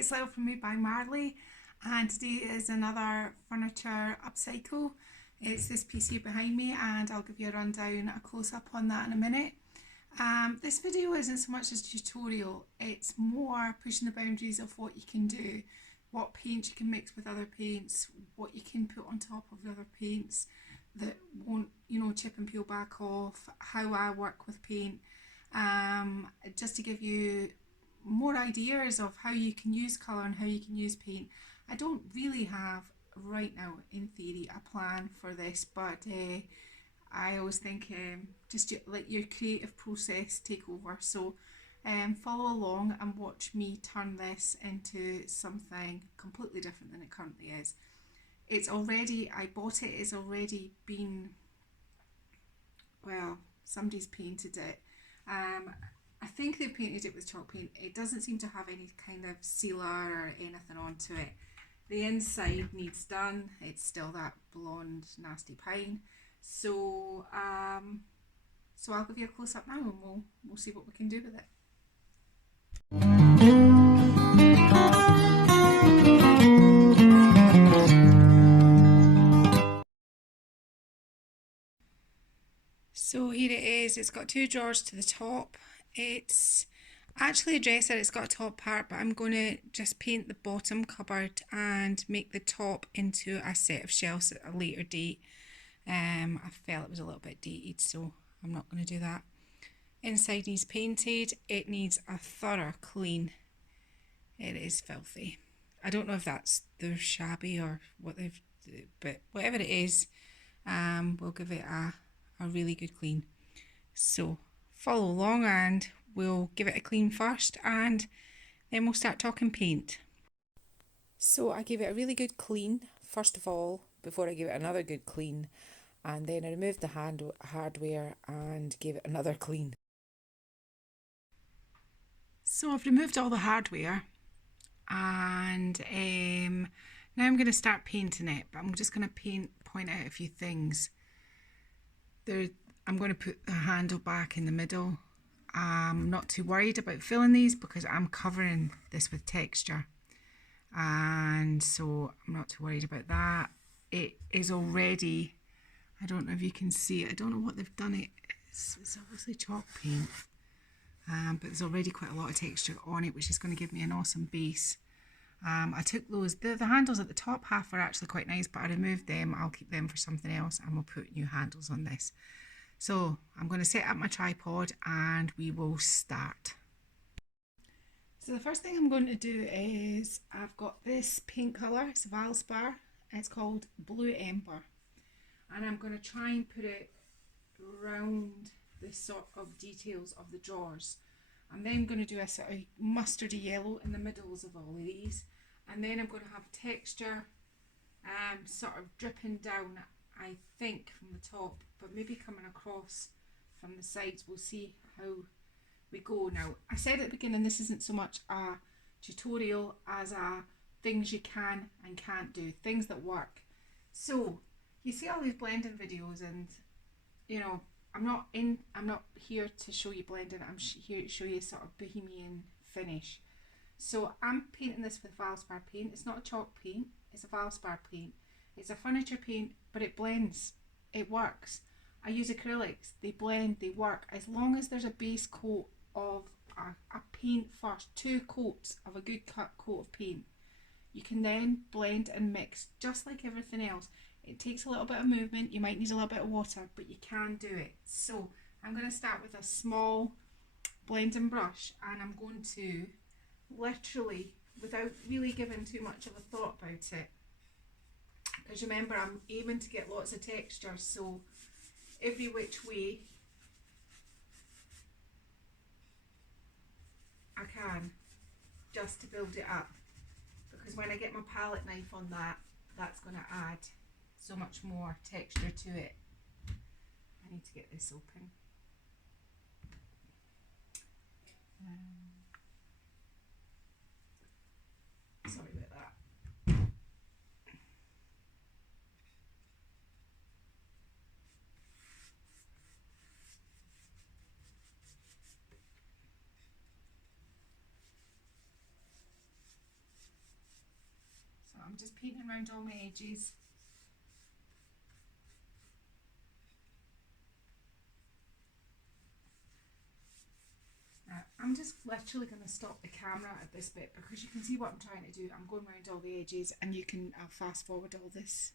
it's Little from me by Marley, and today is another furniture upcycle. It's this piece here behind me, and I'll give you a rundown, a close up on that in a minute. This video isn't so much as a tutorial, it's more pushing the boundaries of what you can do, what paint you can mix with other paints, what you can put on top of other paints that won't, chip and peel back off, how I work with paint, just to give you more ideas of how you can use colour and how you can use paint. I don't really have right now in theory a plan for this, but I always think just let your creative process take over. So follow along and watch me turn this into something completely different than it currently is. It's already, I bought it, it's already been, well, somebody's painted it. I think they painted it with chalk paint. It doesn't seem to have any kind of sealer or anything onto it. The inside needs done. It's still that blonde nasty pine. So I'll give you a close up now and we'll see what we can do with it. So here it is. It's got two drawers to the top. It's actually a dresser. It's got a top part, but I'm going to just paint the bottom cupboard and make the top into a set of shelves at a later date. I felt it was a little bit dated, so I'm not going to do that. Inside needs painted. It needs a thorough clean. It is filthy. I don't know if that's they're shabby or what they've, but whatever it is, we'll give it a really good clean. So follow along and we'll give it a clean first and then we'll start talking paint. So I gave it a really good clean first of all before I gave it another good clean, and then I removed the hardware and gave it another clean. So I've removed all the hardware and now I'm going to start painting it, but I'm just going to point out a few things. I'm going to put the handle back in the middle. I'm not too worried about filling these because I'm covering this with texture, and so I'm not too worried about that. It is already, I don't know if you can see it, I don't know what they've done. It's obviously chalk paint, but there's already quite a lot of texture on it, which is going to give me an awesome base. I took those, the handles at the top half are actually quite nice, but I removed them. I'll keep them for something else and we'll put new handles on this. So I'm going to set up my tripod and we will start. So the first thing I'm going to do is, I've got this paint colour, it's a Valspar, it's called Blue Ember, and I'm going to try and put it around the sort of details of the drawers. I'm then going to do a sort of mustardy yellow in the middles of all of these, and then I'm going to have texture sort of dripping down, I think, from the top, but maybe coming across from the sides. We'll see how we go. Now, I said at the beginning this isn't so much a tutorial as a things you can and can't do, things that work. So you see all these blending videos, and I'm not here to show you blending. I'm here to show you sort of bohemian finish. So I'm painting this with Valspar paint. It's not a chalk paint, it's a Valspar paint. It's a furniture paint, but it blends. It works. I use acrylics. They blend, they work. As long as there's a base coat of a paint first, two coats of a good cut coat of paint, you can then blend and mix just like everything else. It takes a little bit of movement. You might need a little bit of water, but you can do it. So I'm going to start with a small blending brush, and I'm going to literally, without really giving too much of a thought about it, because remember I'm aiming to get lots of texture, so every which way I can, just to build it up, because when I get my palette knife on that, that's going to add so much more texture to it. I need to get this open. Sorry about that. I'm just painting around all my edges. I'm just literally going to stop the camera at this bit because you can see what I'm trying to do. I'm going around all the edges, and I'll fast forward all this.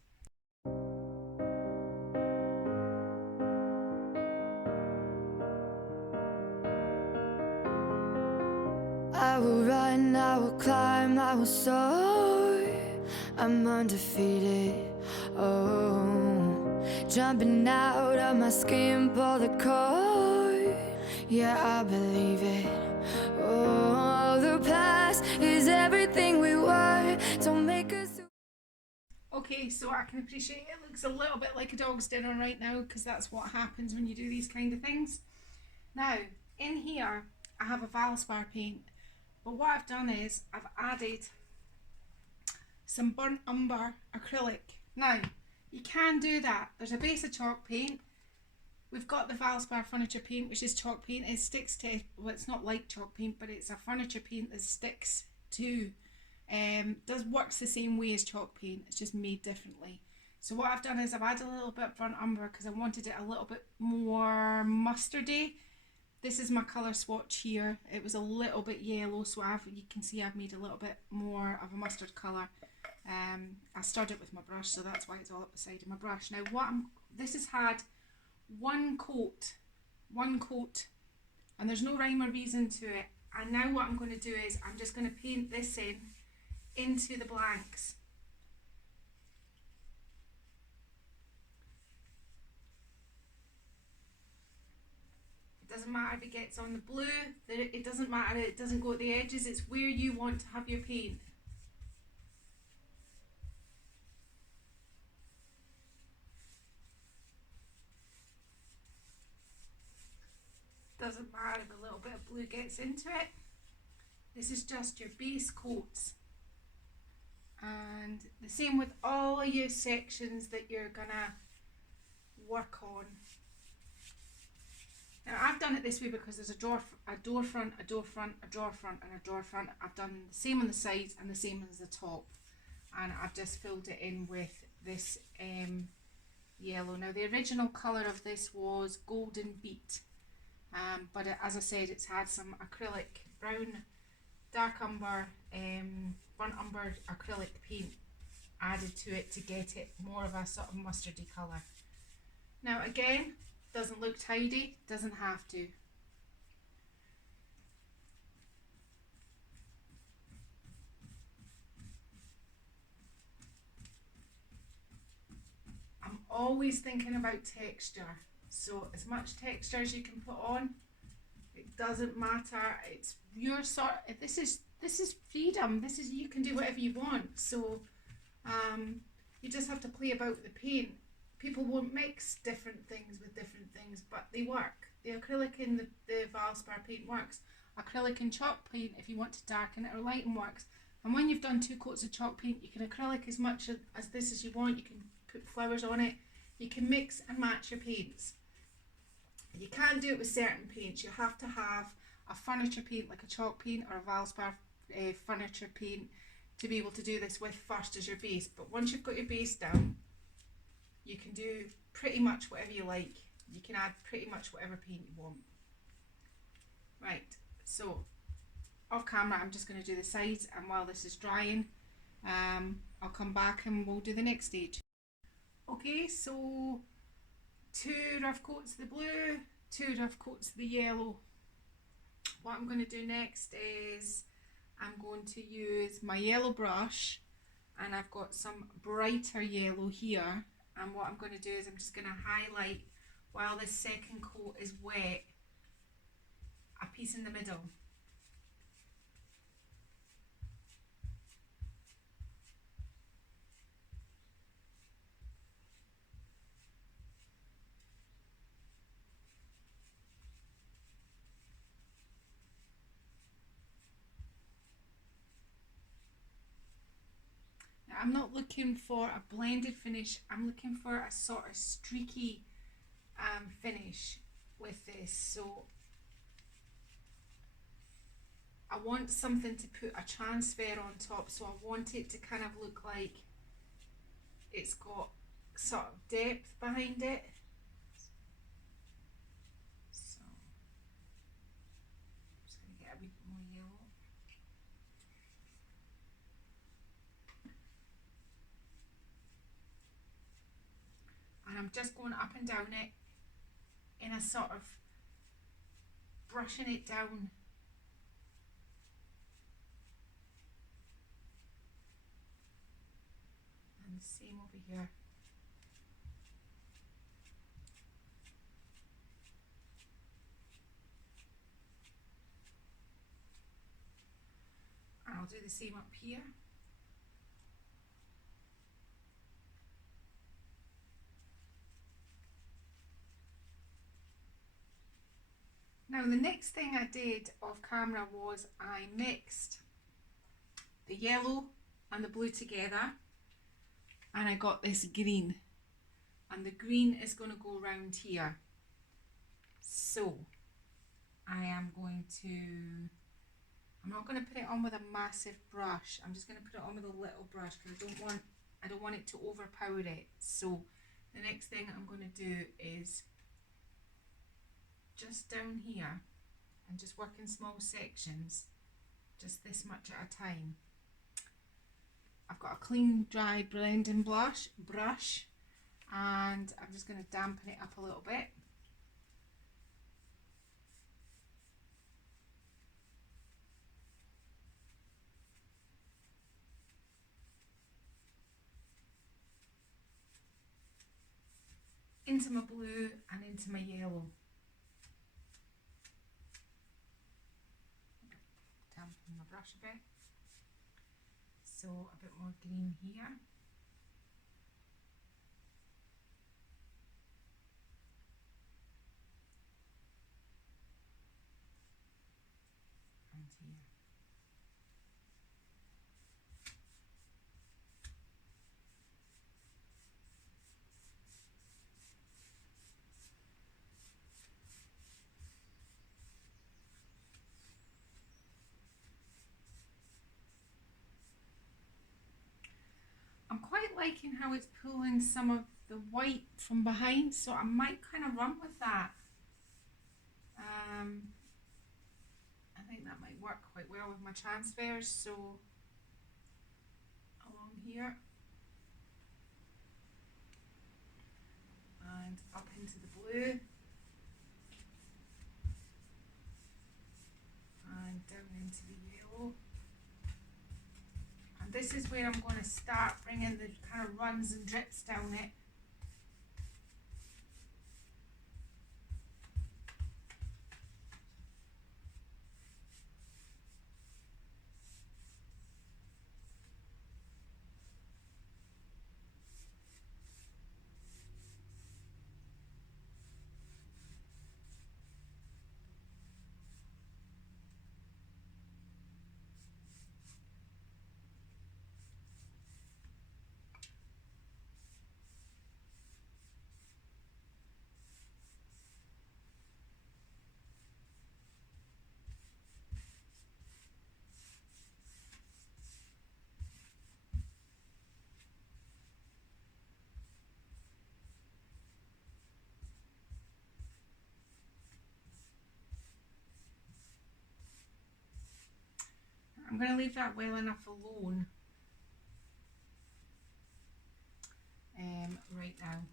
I will run, I will climb, I will soar. I'm undefeated. Oh, jumping out of my skin, pull the cord. Yeah, I believe it. Oh, the past is everything we were. Don't make us. Okay, so I can appreciate it looks a little bit like a dog's dinner right now, because that's what happens when you do these kind of things. Now, in here, I have a Valspar paint, but what I've done is I've added some burnt umber acrylic. Now, you can do that. There's a base of chalk paint. We've got the Valspar furniture paint, which is chalk paint. It sticks to, well, it's not like chalk paint, but it's a furniture paint that sticks to, works the same way as chalk paint. It's just made differently. So what I've done is I've added a little bit of burnt umber because I wanted it a little bit more mustardy. This is my colour swatch here. It was a little bit yellow, so you can see I've made a little bit more of a mustard colour. I stirred it with my brush, so that's why it's all up the side of my brush. Now this has had one coat, and there's no rhyme or reason to it. And now what I'm going to do is I'm just going to paint this into the blanks. It doesn't matter if it gets on the blue, it doesn't matter, it doesn't go at the edges, it's where you want to have your paint. Doesn't matter if a little bit of blue gets into it. This is just your base coats. And the same with all your sections that you're gonna work on. Now I've done it this way because there's a door front, a door front, a drawer front, and a drawer front. I've done the same on the sides and the same as the top, and I've just filled it in with this yellow. Now the original colour of this was Golden Beet, but as I said, it's had some acrylic, brown, dark umber, burnt umber acrylic paint added to it to get it more of a sort of mustardy colour. Now again, doesn't look tidy, doesn't have to. I'm always thinking about texture, so as much texture as you can put on, it doesn't matter. It's your sort. This is freedom. This is, you can do whatever you want. So you just have to play about with the paint. People won't mix different things with different things, but they work. The acrylic in the Valspar paint works. Acrylic in chalk paint, if you want to darken it or lighten, works. And when you've done 2 coats of chalk paint, you can acrylic as much as this as you want. You can put flowers on it. You can mix and match your paints. You can't do it with certain paints. You have to have a furniture paint like a chalk paint or a Valspar furniture paint to be able to do this with first as your base. But once you've got your base down, you can do pretty much whatever you like. You can add pretty much whatever paint you want. Right, so off camera I'm just going to do the sides, and while this is drying I'll come back and we'll do the next stage. Okay, so 2 rough coats of the blue, 2 rough coats of the yellow. What I'm going to do next is I'm going to use my yellow brush, and I've got some brighter yellow here, and what I'm going to do is I'm just going to highlight, while this second coat is wet, a piece in the middle. I'm not looking for a blended finish, I'm looking for a sort of streaky finish with this. So I want something to put a transfer on top, so I want it to kind of look like it's got sort of depth behind it. So I'm just going to get a wee bit more yellow. And I'm just going up and down it in a sort of brushing it down. And the same over here. And I'll do the same up here. Now the next thing I did off camera was I mixed the yellow and the blue together, and I got this green, and the green is going to go around here. So I am going to, I'm not going to put it on with a massive brush, I'm just going to put it on with a little brush because I don't want it to overpower it. So the next thing I'm going to do is just down here and just work in small sections, just this much at a time. I've got a clean dry blending brush and I'm just going to dampen it up a little bit. Into my blue and into my yellow. Dampen my brush a bit. So a bit more green here. And here. I'm quite liking how it's pulling some of the white from behind, so I might kind of run with that. I think that might work quite well with my transfers. So along here and up into the blue and down into the yellow. And this is where I'm going to start bringing the kind of runs and drips down it. I'm going to leave that well enough alone right now.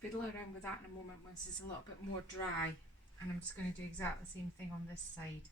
Fiddle around with that in a moment once it's a little bit more dry, and I'm just going to do exactly the same thing on this side.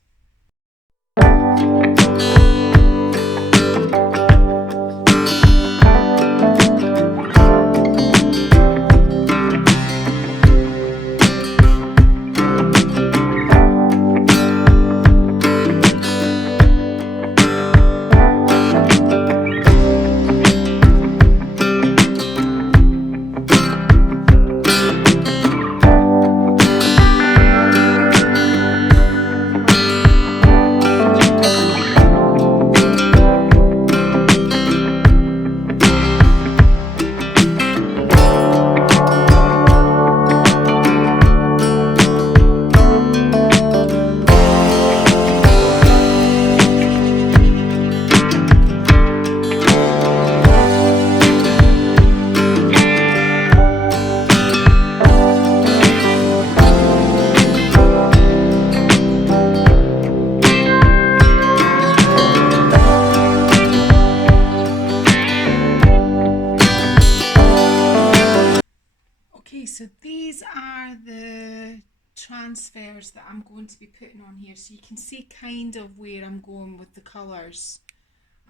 Okay, so these are the transfers that I'm going to be putting on here, so you can see kind of where I'm going with the colours.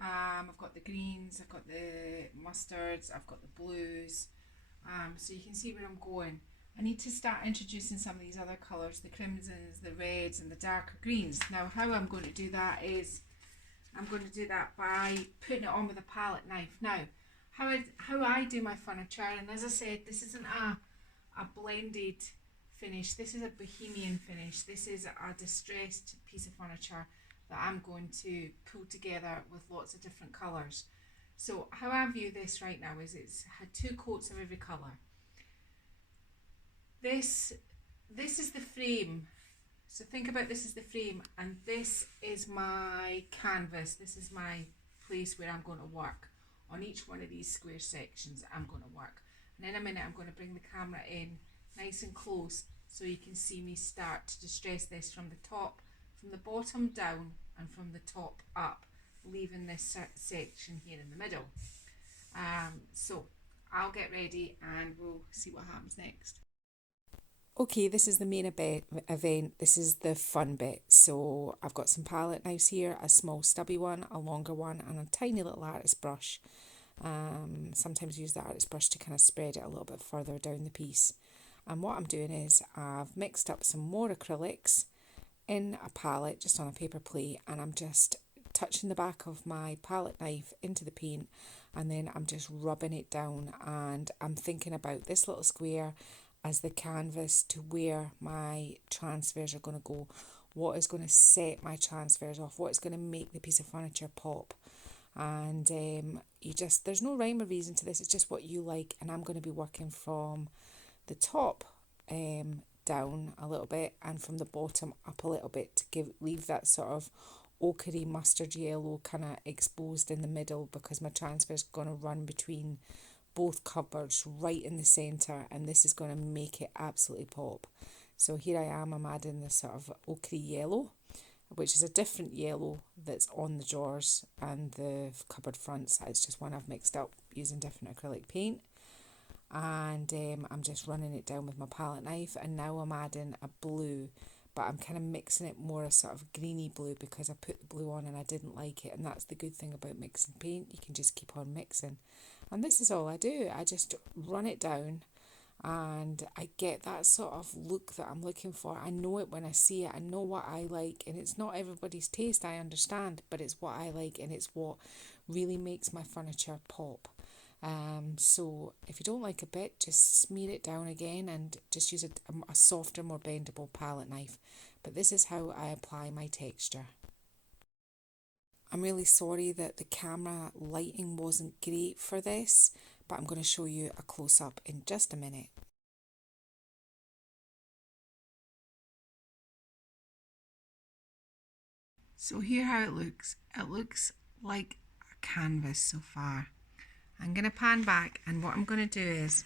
I've got the greens, I've got the mustards, I've got the blues, so you can see where I'm going. I need to start introducing some of these other colours, the crimsons, the reds and the darker greens. Now how I'm going to do that is I'm going to do that by putting it on with a palette knife. Now how I do my furniture, and as I said, this isn't a blended finish, this is a bohemian finish, this is a distressed piece of furniture that I'm going to pull together with lots of different colours. So how I view this right now is it's had 2 coats of every colour. This is the frame. So think about this as the frame, and this is my canvas. This is my place where I'm going to work. On each one of these square sections I'm going to work. And in a minute I'm going to bring the camera in nice and close so you can see me start to distress this from the top, from the bottom down and from the top up, leaving this section here in the middle. So I'll get ready and we'll see what happens next. Okay, this is the main event. This is the fun bit. So I've got some palette knives here, a small stubby one, a longer one, and a tiny little artist brush. Sometimes use the artist brush to kind of spread it a little bit further down the piece. And what I'm doing is I've mixed up some more acrylics in a palette, just on a paper plate, and I'm just touching the back of my palette knife into the paint, and then I'm just rubbing it down, and I'm thinking about this little square as the canvas to where my transfers are going to go, what is going to set my transfers off, what is going to make the piece of furniture pop. And there's no rhyme or reason to this, it's just what you like. And I'm going to be working from the top down a little bit and from the bottom up a little bit to leave that sort of ochre mustard yellow kind of exposed in the middle, because my transfer is going to run between both cupboards right in the centre, and this is going to make it absolutely pop. So here I am, I'm adding this sort of ochre yellow, which is a different yellow that's on the drawers and the cupboard fronts. It's just one I've mixed up using different acrylic paint. And I'm just running it down with my palette knife, and now I'm adding a blue, but I'm kind of mixing it more a sort of greeny blue because I put the blue on and I didn't like it. And that's the good thing about mixing paint, you can just keep on mixing. And this is all I do, I just run it down and I get that sort of look that I'm looking for. I know it when I see it, I know what I like, and it's not everybody's taste, I understand, but it's what I like and it's what really makes my furniture pop. So if you don't like a bit, just smear it down again and just use a softer, more bendable palette knife. But this is how I apply my texture. I'm really sorry that the camera lighting wasn't great for this, but I'm going to show you a close-up in just a minute. So here how it looks. It looks like a canvas so far. I'm going to pan back, and what I'm going to do is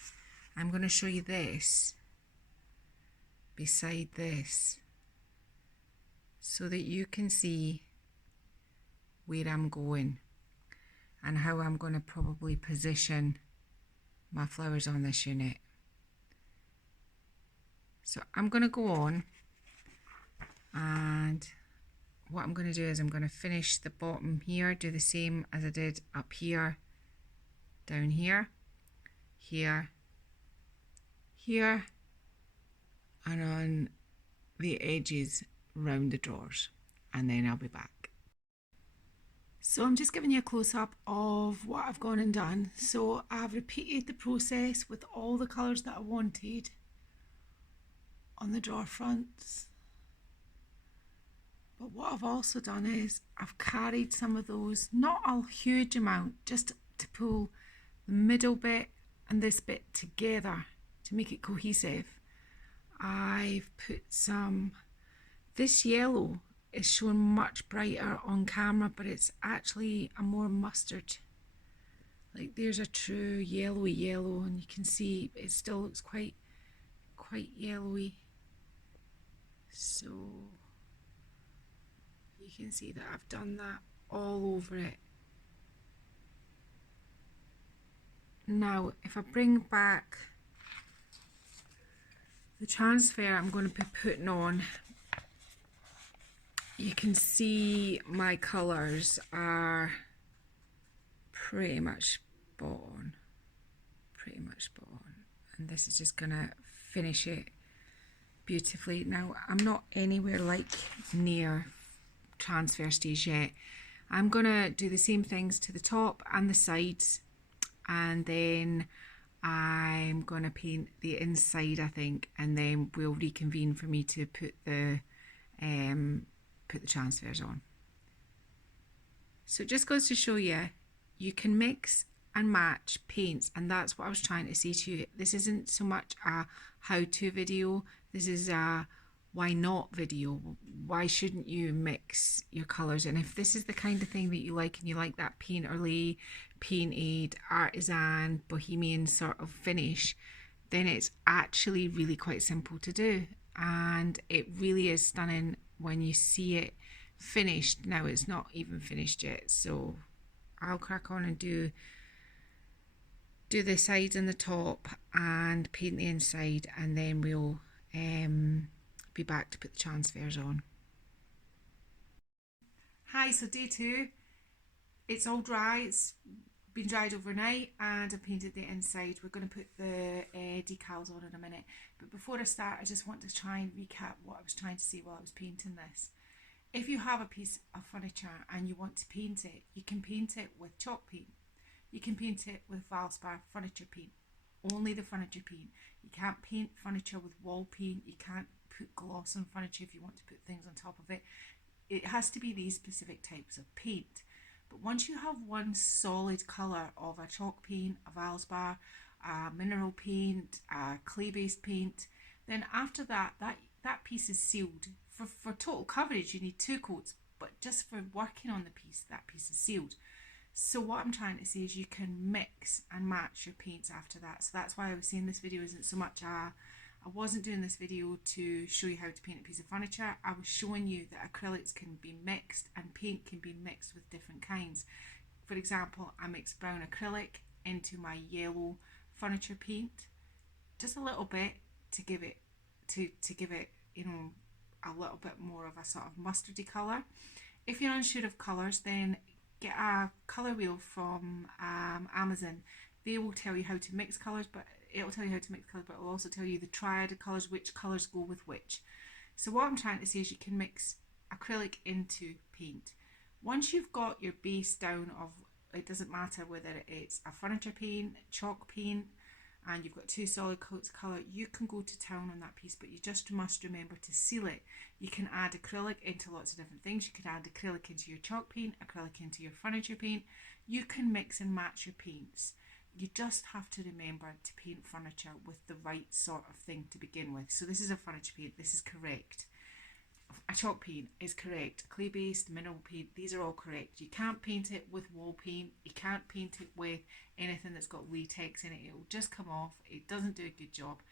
I'm going to show you this beside this so that you can see where I'm going and how I'm going to probably position my flowers on this unit. So I'm going to go on, and what I'm going to do is I'm going to finish the bottom here, do the same as I did up here, down here, here, here, and on the edges round the drawers, and then I'll be back. So I'm just giving you a close-up of what I've gone and done. So I've repeated the process with all the colours that I wanted on the drawer fronts. But what I've also done is I've carried some of those, not a huge amount, just to pull the middle bit and this bit together to make it cohesive. I've put this yellow is shown much brighter on camera, but it's actually a more mustard. Like there's a true yellowy yellow, and you can see it still looks quite yellowy. So you can see that I've done that all over it. Now if I bring back The transfer I'm going to be putting on, you can see my colours are pretty much spot on. Pretty much spot on. And this is just going to finish it beautifully. Now, I'm not anywhere like near transfer stage yet. I'm going to do the same things to the top and the sides, and then I'm going to paint the inside, I think, and then we'll reconvene for me to put the transfers on. So it just goes to show you, you can mix and match paints, and that's what I was trying to say to you. This isn't so much a how-to video, this is a why not video. Why shouldn't you mix your colours? And if this is the kind of thing that you like, and you like that painterly, painted, artisan, bohemian sort of finish, then it's actually really quite simple to do, and it really is stunning when you see it finished. Now it's not even finished yet, so I'll crack on and do the sides and the top and paint the inside, and then we'll be back to put the transfers on. Hi, so day 2, it's all dry, it's been dried overnight, and I've painted the inside. We're going to put the decals on in a minute, but before I start I just want to try and recap what I was trying to say while I was painting this. If you have a piece of furniture and you want to paint it, you can paint it with chalk paint. You can paint it with Valspar furniture paint, only the furniture paint. You can't paint furniture with wall paint, you can't put gloss on furniture if you want to put things on top of it. It has to be these specific types of paint. But once you have one solid colour of a chalk paint, a Valspar, a mineral paint, a clay-based paint, then after that piece is sealed. For total coverage you need 2 coats, but just for working on the piece, that piece is sealed. So what I'm trying to say is you can mix and match your paints after that. So that's why I was saying this video isn't so much I wasn't doing this video to show you how to paint a piece of furniture. I was showing you that acrylics can be mixed and paint can be mixed with different kinds. For example, I mixed brown acrylic into my yellow furniture paint, just a little bit to give it you know, a little bit more of a sort of mustardy colour. If you're unsure of colours, then get a colour wheel from Amazon. They will tell you how to mix colours, but it'll also tell you the triad of colours, which colours go with which. So what I'm trying to say is you can mix acrylic into paint. Once you've got your base down of, it doesn't matter whether it's a furniture paint, chalk paint, and you've got 2 solid coats of colour, you can go to town on that piece, but you just must remember to seal it. You can add acrylic into lots of different things. You can add acrylic into your chalk paint, acrylic into your furniture paint. You can mix and match your paints. You just have to remember to paint furniture with the right sort of thing to begin with. So this is a furniture paint, this is correct. A chalk paint is correct. Clay-based, mineral paint, these are all correct. You can't paint it with wall paint. You can't paint it with anything that's got latex in it. It will just come off. It doesn't do a good job.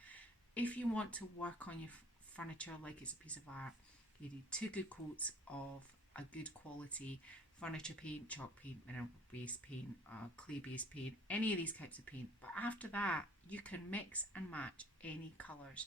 If you want to work on your furniture like it's a piece of art, you need 2 good coats of a good quality furniture paint, chalk paint, mineral-based paint, clay-based paint, any of these types of paint. But after that, you can mix and match any colours.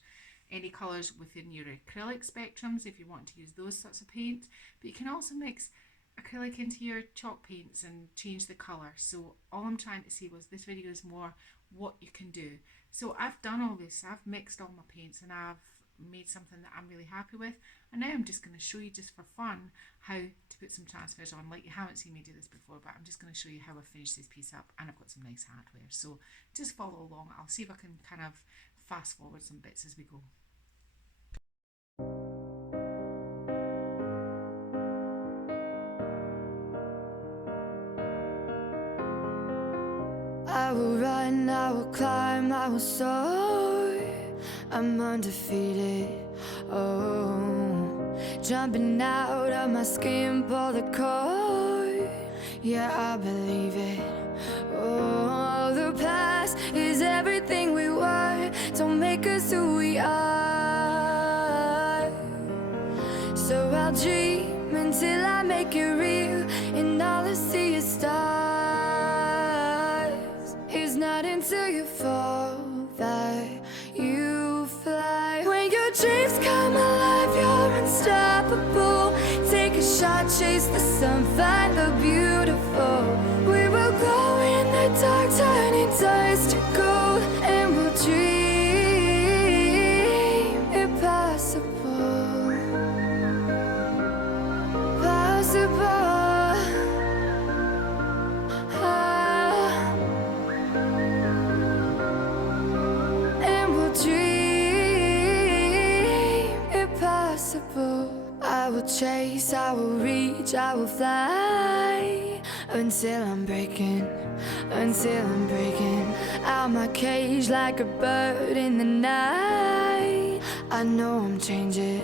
Any colours within your acrylic spectrums if you want to use those sorts of paint, but you can also mix acrylic into your chalk paints and change the colour. So all I'm trying to say was this video is more what you can do. So I've done all this, I've mixed all my paints and I've made something that I'm really happy with, and now I'm just going to show you just for fun how to put some transfers on. Like, you haven't seen me do this before, but I'm just going to show you how I finished this piece up, and I've got some nice hardware, so just follow along. I'll see if I can kind of fast forward some bits as we go. I will run, I will climb, I will soar. I'm undefeated, oh. Jumping out of my skin, pull the cord. Yeah, I believe it. Oh, the past is everything we were. Don't make us who we are. So I'll dream until I make it real, and all I see is stars. It's not until you fall that you fly. impossible. I will chase, I will reach, I will fly until I'm breaking out my cage like a bird in the night. I know I'm changing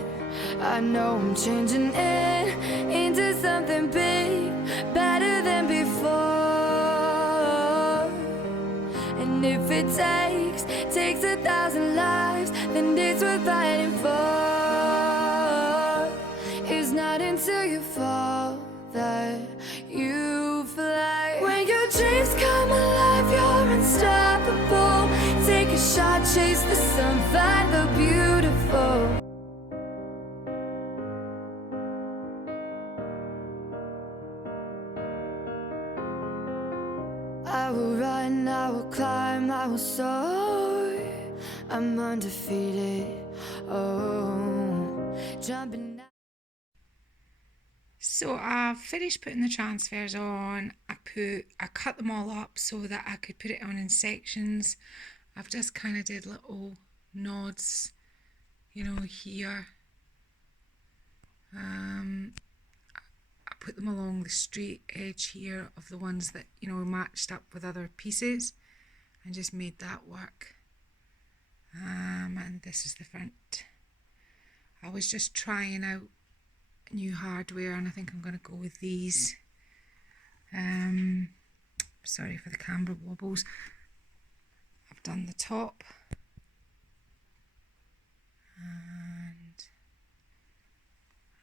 into something big, better than before. And if it takes 1,000 lives, then it's worth fighting for. It's not until you fall that you fly. When your dreams come alive, you're unstoppable. Take a shot, chase the sun, find the beautiful. I will run, I will climb, I will soar. I'm undefeated. Oh, jumping out. So I've finished putting the transfers on. I cut them all up so that I could put it on in sections. I've just kind of did little nods, you know, here. I put them along the straight edge here of the ones that, you know, matched up with other pieces, and just made that work. And this is the front. I was just trying out new hardware, and I think I'm going to go with these. Sorry for the camera wobbles. I've done the top, and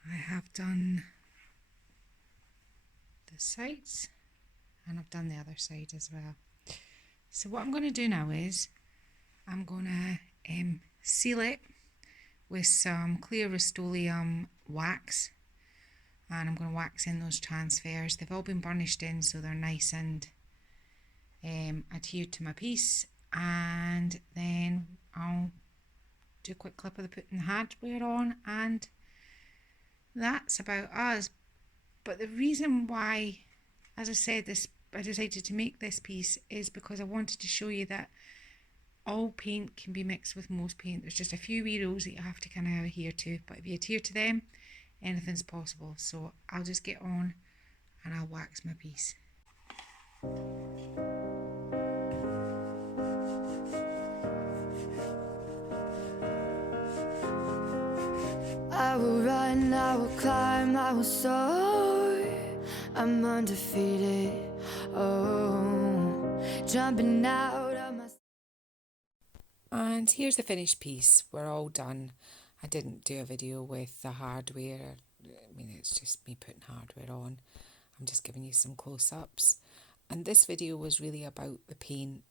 I have done the sides, and I've done the other side as well. So what I'm going to do now is I'm going to seal it with some clear Rust-Oleum wax, and I'm going to wax in those transfers. They've all been burnished in, so they're nice and adhered to my piece. And then I'll do a quick clip of putting the hardware on, and that's about us. But the reason why, as I said, I decided to make this piece is because I wanted to show you that all paint can be mixed with most paint. There's just a few wee rules that you have to kind of adhere to, but if you adhere to them, anything's possible. So I'll just get on and I'll wax my piece. I will run, I will climb, I will soar. I'm undefeated. Oh, jumping out of my. And here's the finished piece. We're all done. I didn't do a video with the hardware. I mean, it's just me putting hardware on. I'm just giving you some close-ups. And this video was really about the paint,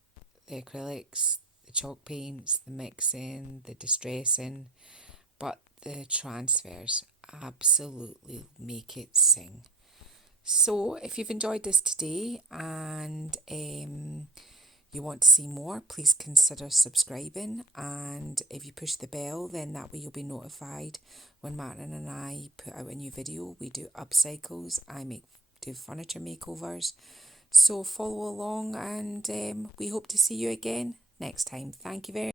the acrylics, the chalk paints, the mixing, the distressing. But the transfers absolutely make it sing. So if you've enjoyed this today and you want to see more, please consider subscribing, and if you push the bell, then that way you'll be notified when Martin and I put out a new video. We do upcycles, do furniture makeovers, so follow along, and we hope to see you again next time. Thank you very much.